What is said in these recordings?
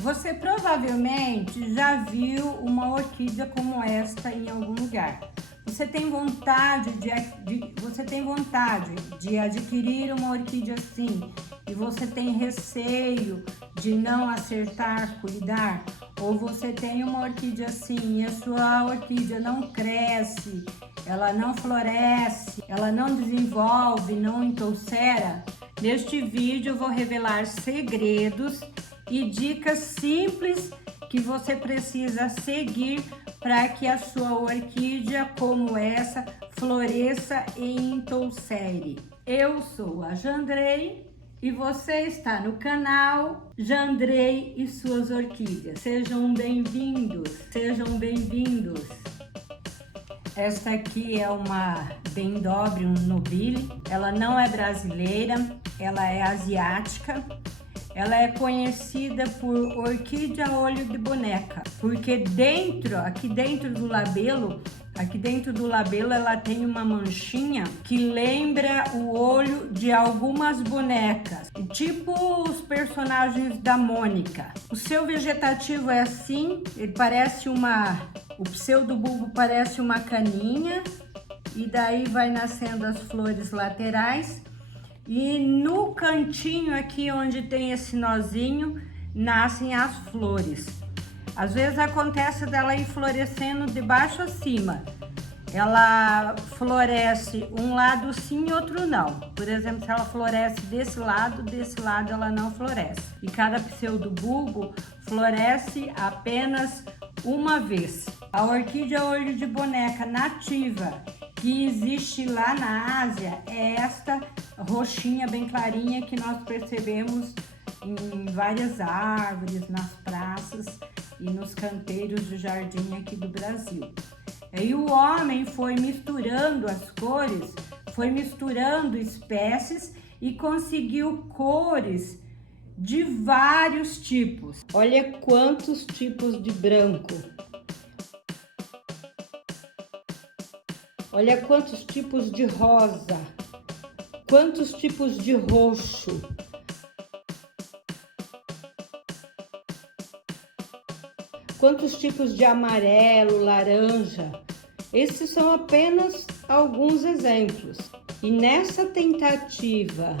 Você provavelmente já viu uma orquídea como esta em algum lugar. Você tem vontade de adquirir uma orquídea assim e você tem receio de não acertar, cuidar? Ou você tem uma orquídea assim e a sua orquídea não cresce, ela não floresce, ela não desenvolve, não entolcera? Neste vídeo eu vou revelar segredos e dicas simples que você precisa seguir para que a sua orquídea como essa floresça e entolcere. Eu sou a Jandrei e você está no canal Jandrei e suas orquídeas. Sejam bem-vindos, sejam bem-vindos. Esta aqui é uma Dendrobium nobile, ela não é brasileira, ela é asiática. Ela é conhecida por orquídea olho de boneca, porque aqui dentro do labelo, ela tem uma manchinha que lembra o olho de algumas bonecas, tipo os personagens da Mônica. O seu vegetativo é assim, o pseudobulbo parece uma caninha, e daí vai nascendo as flores laterais. E no cantinho aqui onde tem esse nozinho, nascem as flores. Às vezes acontece dela ir florescendo de baixo a cima. Ela floresce um lado sim e outro não. Por exemplo, se ela floresce desse lado ela não floresce. E cada pseudobulbo floresce apenas uma vez. A orquídea olho de boneca nativa que existe lá na Ásia é esta roxinha bem clarinha que nós percebemos em várias árvores, nas praças e nos canteiros de jardim aqui do Brasil. E o homem foi misturando as cores, foi misturando espécies e conseguiu cores de vários tipos. Olha quantos tipos de branco. Olha quantos tipos de rosa, quantos tipos de roxo. Quantos tipos de amarelo, laranja. Esses são apenas alguns exemplos. E nessa tentativa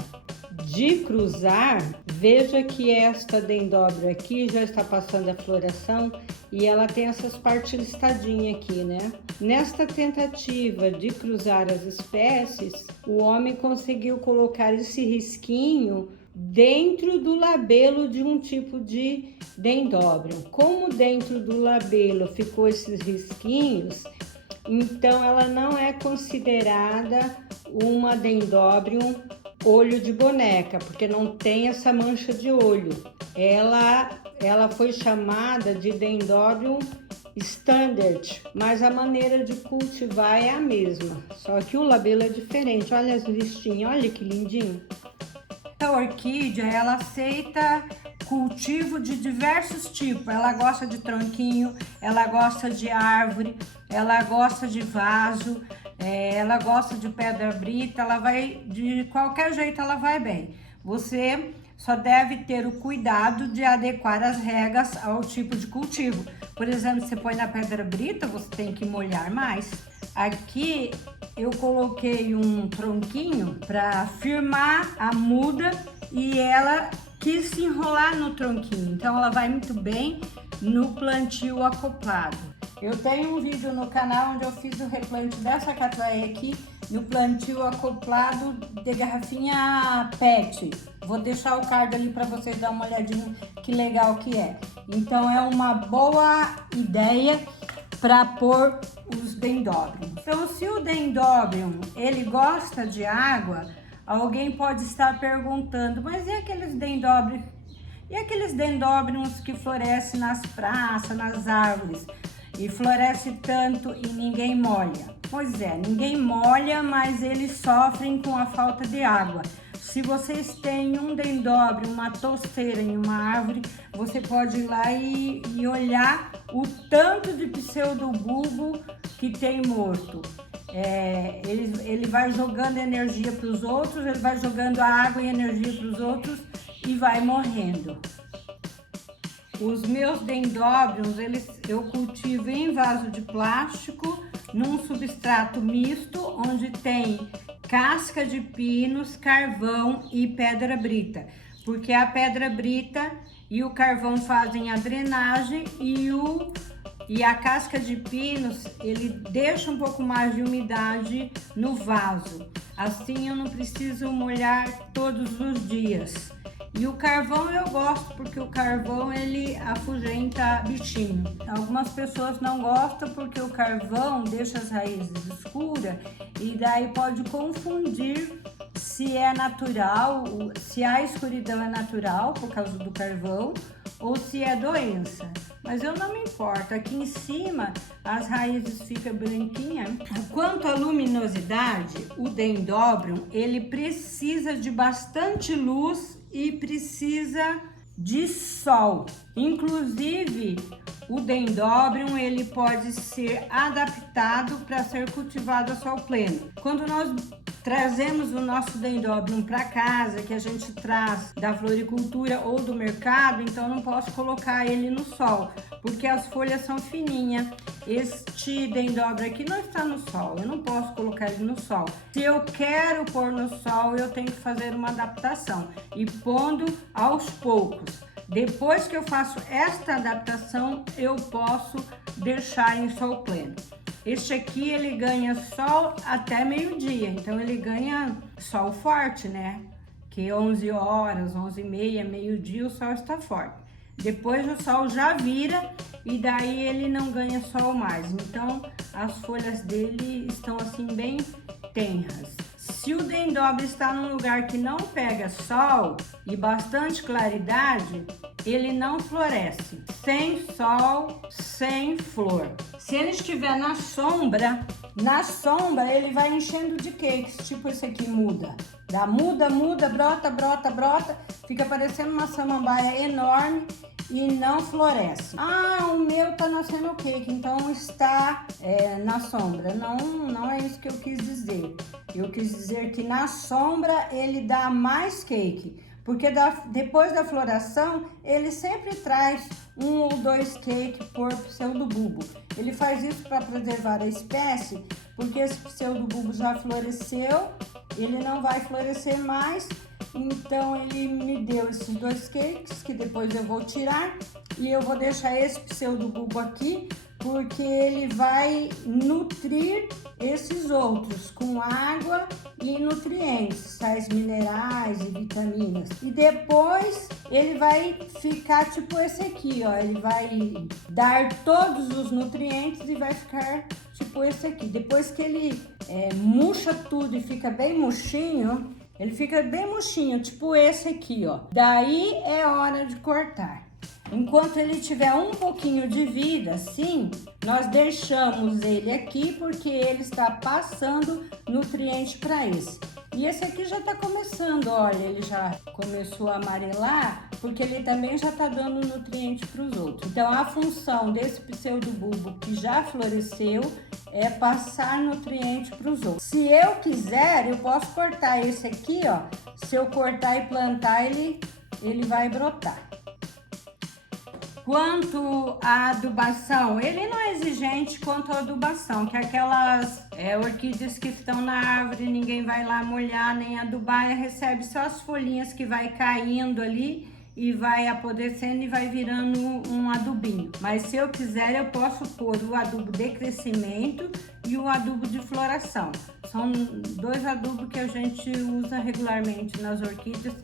de cruzar, veja que esta Dendrobium aqui já está passando a floração e ela tem essas partes listadinhas aqui, né? Nesta tentativa de cruzar as espécies, o homem conseguiu colocar esse risquinho dentro do labelo de um tipo de Dendrobium. Como dentro do labelo ficou esses risquinhos, então ela não é considerada uma Dendrobium olho de boneca, porque não tem essa mancha de olho. Ela foi chamada de Dendrobium standard, mas a maneira de cultivar é a mesma, só que o labelo é diferente. Olha as listinhas, olha que lindinho. A orquídea, ela aceita cultivo de diversos tipos. Ela gosta de tronquinho, ela gosta de árvore, ela gosta de vaso, ela gosta de pedra brita, ela vai, de qualquer jeito ela vai bem. Você só deve ter o cuidado de adequar as regas ao tipo de cultivo. Por exemplo, você põe na pedra brita, você tem que molhar mais. Aqui eu coloquei um tronquinho para firmar a muda e ela quis se enrolar no tronquinho. Então ela vai muito bem no plantio acoplado. Eu tenho um vídeo no canal onde eu fiz o replantio dessa catleia aqui no plantio acoplado de garrafinha PET. Vou deixar o card ali para vocês dar uma olhadinha que legal que é. Então é uma boa ideia para pôr os Dendrobium. Então, se o Dendrobium ele gosta de água, alguém pode estar perguntando, mas e aqueles Dendrobium? E aqueles Dendrobiums que florescem nas praças, nas árvores? E floresce tanto e ninguém molha. Pois é, ninguém molha, mas eles sofrem com a falta de água. Se vocês têm um Dendrobium, uma tosteira em uma árvore, você pode ir lá e olhar o tanto de pseudobulbo que tem morto. Ele vai jogando energia para os outros, ele vai jogando a água e energia para os outros e vai morrendo. Os meus dendróbions, eu cultivo em vaso de plástico, num substrato misto, onde tem casca de pinos, carvão e pedra brita. Porque a pedra brita e o carvão fazem a drenagem e a casca de pinos, ele deixa um pouco mais de umidade no vaso. Assim eu não preciso molhar todos os dias. E o carvão eu gosto porque o carvão ele afugenta bichinho. Algumas pessoas não gostam porque o carvão deixa as raízes escuras e daí pode confundir se é natural, se a escuridão é natural por causa do carvão ou se é doença. Mas eu não me importo, aqui em cima as raízes ficam branquinhas. Quanto à luminosidade, o dendróbion ele precisa de bastante luz e precisa de sol. Inclusive, o dendróbion ele pode ser adaptado para ser cultivado a sol pleno. Quando nós trazemos o nosso dendróbion para casa, que a gente traz da floricultura ou do mercado, então não posso colocar ele no sol, porque as folhas são fininhas. Este dendróbion aqui não está no sol, eu não posso colocar ele no sol. Se eu quero pôr no sol, eu tenho que fazer uma adaptação e pondo aos poucos. Depois que eu faço esta adaptação, eu posso deixar em sol pleno. Este aqui, ele ganha sol até meio-dia, então ele ganha sol forte, né? Que 11 horas, 11h30, meio-dia, o sol está forte. Depois o sol já vira e daí ele não ganha sol mais. Então, as folhas dele estão assim bem tenras. Se o dendróbion está num lugar que não pega sol e bastante claridade, ele não floresce. Sem sol, sem flor. Se ele estiver na sombra ele vai enchendo de cakes, tipo esse aqui muda. Muda, brota, fica parecendo uma samambaia enorme e não floresce. Ah, o meu tá nascendo cake, então está na sombra. Não é isso que eu quis dizer. Eu quis dizer que na sombra ele dá mais cake, porque depois da floração ele sempre traz 1 ou 2 cakes por pseudobulbo. Ele faz isso para preservar a espécie, porque esse pseudobulbo já floresceu, ele não vai florescer mais. Então ele me deu esses 2 cakes que depois eu vou tirar e eu vou deixar esse pseudobulbo aqui porque ele vai nutrir esses outros com água e nutrientes, sais minerais e vitaminas. E depois ele vai ficar tipo esse aqui, ó, ele vai dar todos os nutrientes e vai ficar tipo esse aqui. Depois que ele murcha tudo e fica bem murchinho, ele fica bem murchinho, tipo esse aqui, ó. Daí é hora de cortar. Enquanto ele tiver um pouquinho de vida, assim, nós deixamos ele aqui porque ele está passando nutriente para esse. E esse aqui já está começando, olha, ele já começou a amarelar porque ele também já está dando nutriente para os outros. Então, a função desse pseudobulbo que já floresceu é passar nutriente para os outros. Se eu quiser, eu posso cortar esse aqui, ó. Se eu cortar e plantar, ele vai brotar. Quanto à adubação, ele não é exigente quanto à adubação, que aquelas orquídeas que estão na árvore, ninguém vai lá molhar nem adubar, recebe só as folhinhas que vai caindo ali e vai apodrecendo e vai virando um adubinho. Mas se eu quiser, eu posso pôr o adubo de crescimento e o adubo de floração. São 2 adubos que a gente usa regularmente nas orquídeas,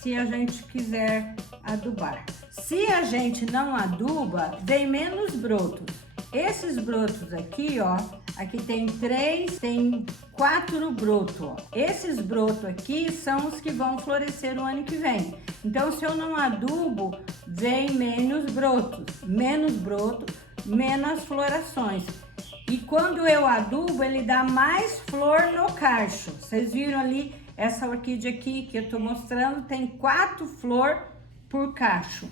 se a gente quiser adubar. Se a gente não aduba, vem menos brotos. Esses brotos aqui, ó, aqui tem 4 brotos, ó. Esses brotos aqui são os que vão florescer no ano que vem. Então, se eu não adubo, vem menos brotos, menos florações. E quando eu adubo, ele dá mais flor no cacho. Vocês viram ali, essa orquídea aqui que eu tô mostrando, tem 4 flores por cacho.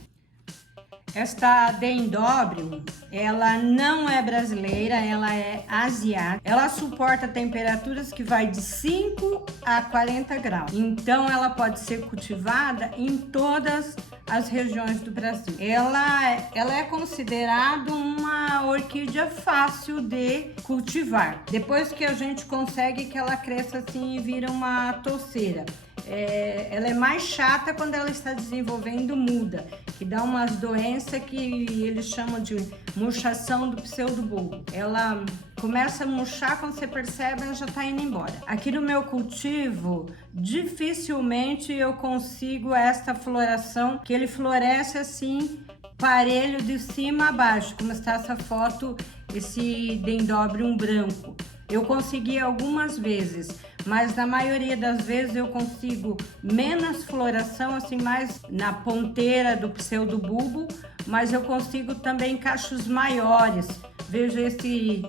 Esta dendróbion, ela não é brasileira, ela é asiática. Ela suporta temperaturas que vai de 5 a 40 graus. Então, ela pode ser cultivada em todas as regiões do Brasil. Ela é considerada uma orquídea fácil de cultivar. Depois que a gente consegue que ela cresça assim e vira uma touceira. Ela é mais chata quando ela está desenvolvendo muda, que dá umas doenças que eles chamam de murchação do pseudobulbo. Ela começa a murchar, quando você percebe, ela já está indo embora. Aqui no meu cultivo, dificilmente eu consigo esta floração, que ele floresce assim, parelho de cima a baixo, como está essa foto, esse dendrobium branco. Eu consegui algumas vezes, mas na maioria das vezes eu consigo menos floração, assim, mais na ponteira do pseudobulbo, mas eu consigo também cachos maiores. Veja esse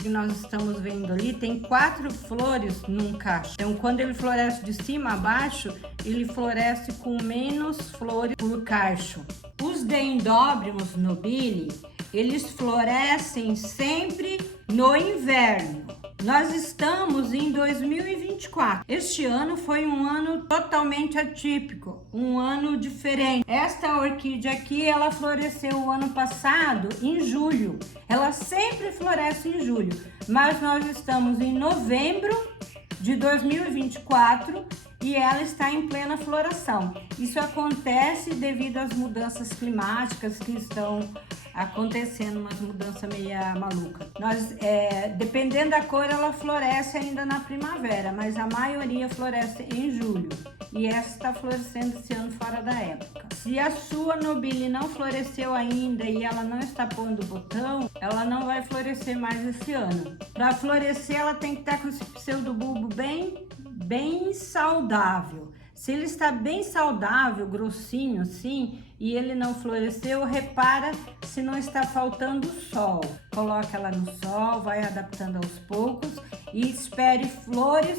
que nós estamos vendo ali, tem 4 flores num cacho. Então, quando ele floresce de cima a baixo, ele floresce com menos flores por cacho. Os Dendrobiums nobile, eles florescem sempre no inverno. Nós estamos em 2024. Este ano foi um ano totalmente atípico, um ano diferente. Esta orquídea aqui, ela floresceu o ano passado em julho. Ela sempre floresce em julho, mas nós estamos em novembro de 2024 e ela está em plena floração. Isso acontece devido às mudanças climáticas que estão acontecendo, umas mudanças meio malucas. Dependendo da cor, ela floresce ainda na primavera, mas a maioria floresce em julho. E essa está florescendo esse ano fora da época. Se a sua nobile não floresceu ainda e ela não está pondo botão, ela não vai florescer mais esse ano. Para florescer, ela tem que estar com esse pseudobulbo bem saudável. Se ele está bem saudável, grossinho assim, e ele não floresceu, repara se não está faltando sol. Coloca ela no sol, vai adaptando aos poucos e espere flores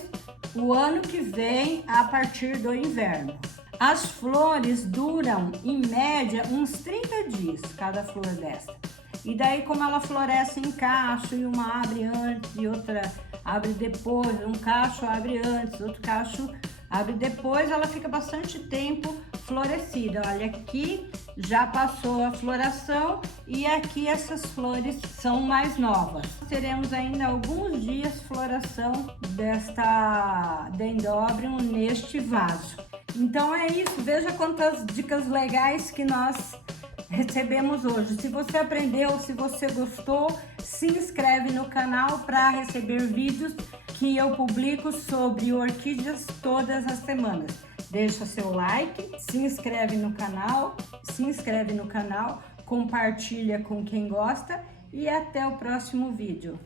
o ano que vem a partir do inverno. As flores duram, em média, uns 30 dias, cada flor dessa. E daí, como ela floresce em cacho, e uma abre antes e outra abre depois, um cacho abre antes, outro cacho abre depois, ela fica bastante tempo florescida. Olha, aqui já passou a floração e aqui essas flores são mais novas. Teremos ainda alguns dias floração desta Dendrobium neste vaso. Então é isso, veja quantas dicas legais que nós recebemos hoje. Se você aprendeu, se você gostou, se inscreve no canal para receber vídeos que eu publico sobre orquídeas todas as semanas. Deixa seu like, se inscreve no canal, compartilha com quem gosta e até o próximo vídeo.